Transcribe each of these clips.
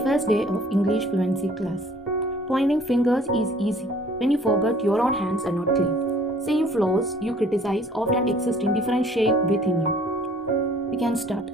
The first day of English fluency class. Pointing fingers is easy when you forget your own hands are not clean. Same flaws you criticize often exist in different shape within you. We can start.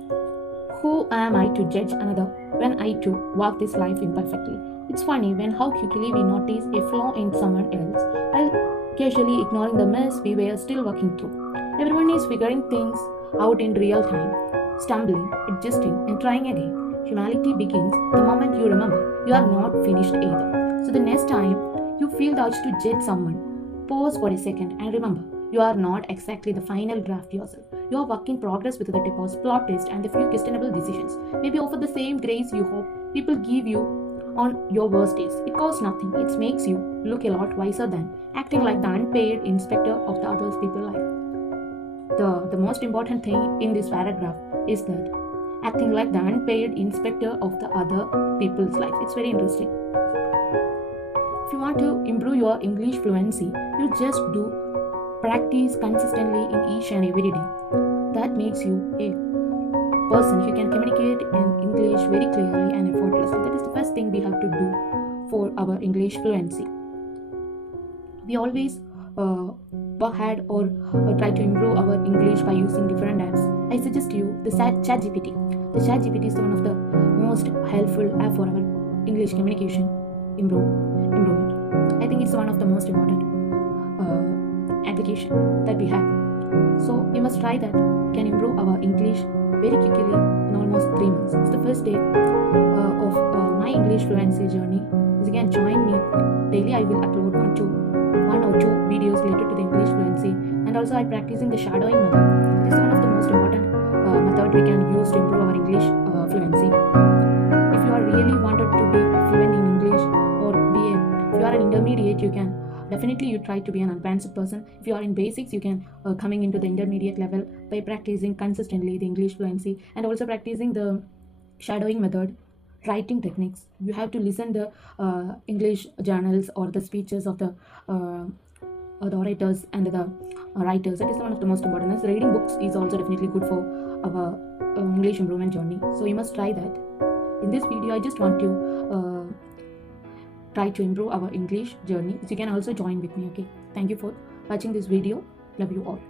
Who am I to judge another when I too walk this life imperfectly? It's funny when how quickly we notice a flaw in someone else while casually ignoring the mess we were still working through. Everyone is figuring things out in real time, stumbling, adjusting, and trying again. Humanity begins the moment you remember you are not finished either. So the next time you feel the urge to judge someone, pause for a second and remember you are not exactly the final draft yourself. You are work in progress with the typos, plot twist, and a few questionable decisions. Maybe offer the same grace you hope people give you on your worst days. It costs nothing. It makes you look a lot wiser than acting like the unpaid inspector of the others people's life. The most important thing in this paragraph is that acting like the unpaid inspector of the other people's life. It's very interesting. If you want to improve your English fluency, you just do practice consistently in each and every day. That makes you a person who can communicate in English very clearly and effortlessly. That is the first thing we have to do for our English fluency. We always work hard or try to improve our English by using different apps. I suggest you the ChatGPT. The ChatGPT is one of the most helpful app for our English communication improvement. I think it's one of the most important application that we have. So we must try that. Can improve our English very quickly in almost 3 months. It's the first day of my English fluency journey. As you can join me daily, I will upload one or two videos related to the English fluency, and also I practicing the shadowing method. It is one of the most important method we can use to improve our English fluency. If you are really wanted to be fluent in English or if you are an intermediate, you can definitely you try to be an advanced person. If you are in basics, you can coming into the intermediate level by practicing consistently the English fluency and also practicing the shadowing method, writing techniques. You have to listen the English journals or the speeches of the orators and the writers. That is one of the most important. As reading books is also definitely good for our English improvement journey. So you must try that. In this video, I just want to try to improve our English journey. So you can also join with me. Okay. Thank you for watching this video. Love you all.